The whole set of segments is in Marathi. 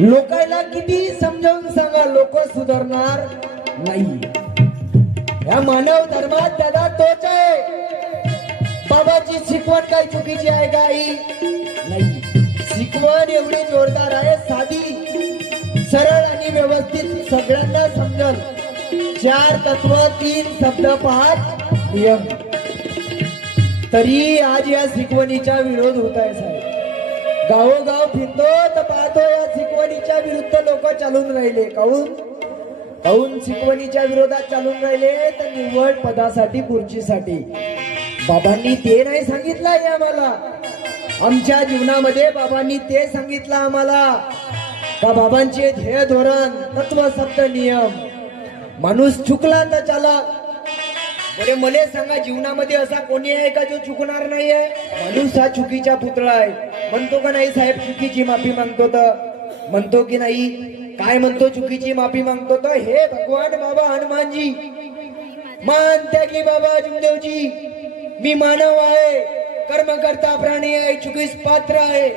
लोकायला किती समजावून सांगा, लोक सुधारणार नाही। या मानव धर्मात दादा तोच आहे। बाबाची शिकवण काय चुकीची आहे काही नाही। शिकवण एवढी जोरदार आहे, साधी सरळ आणि व्यवस्थित सगळ्यांना समजल। 4 तत्व 3 शब्द 5 नियम। तरी आज या शिकवणीचा विरोध होत आहे साहेब। गावोगाव फिरतो तर पाहतो या शिकवणीच्या विरुद्ध लोक चालून राहिले। काहून शिकवणीच्या विरोधात चालून राहिले तर निवड पदासाठी खुर्चीसाठी। बाबांनी ते नाही सांगितलं आहे आम्हाला। आमच्या जीवनामध्ये बाबांनी ते सांगितलं आम्हाला का बाबांचे ध्येय धोरण तत्व शब्द नियम। माणूस चुकला तर चला, बरे मले सांगा जीवनामध्ये असा कोणी आहे का जो चुकणार नाहीये? माणूस हा चुकीचा पुतळा आहे। म्हणतो का नाही साहेब चुकीची माफी मागतो तर? म्हणतो की नाही? काय म्हणतो चुकीची माफी मागतो तर? हे भगवान बाबा हनुमानजी, मान त्यागी बाबा जुमदेवजी, मी मानव आहे, कर्म करता प्राणी आहे, चुकीस पात्र आहे।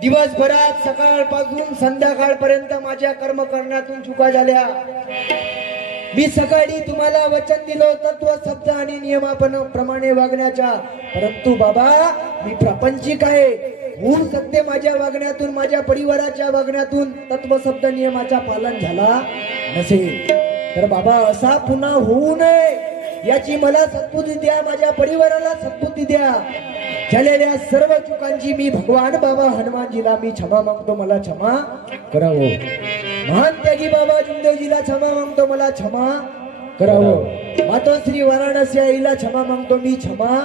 दिवसभरात सकाळपासून संध्याकाळपर्यंत माझ्या कर्म करण्यातून चुका झाल्या। मी सकाळी तुम्हाला वचन दिलं तत्व शब्द आणि नियमाप्रमाणे वागण्याच्या, परंतु बाबा मी प्रापंचिक आहे, होऊ शकते माझ्या वागण्यातून माझ्या परिवाराच्या वागण्यातून तत्व शब्द नियमाचा पालन झाला नसेल तर बाबा असा पुन्हा होऊ नये याची मला सद्बुद्धी द्या, माझ्या परिवाराला सद्बुद्धी द्या। झालेल्या सर्व चुकांची मी भगवान बाबा हनुमानजीला मी क्षमा मागतो, मला क्षमा करावं। महान त्यागी बाबा जुमदेवजीला क्षमा मागतो, मला क्षमा करावं। मातोश्री वाराणसी आईला क्षमा मागतो, मी क्षमा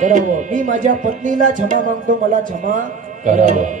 करावं। मी माझ्या पत्नीला क्षमा मागतो, मला क्षमा करावं।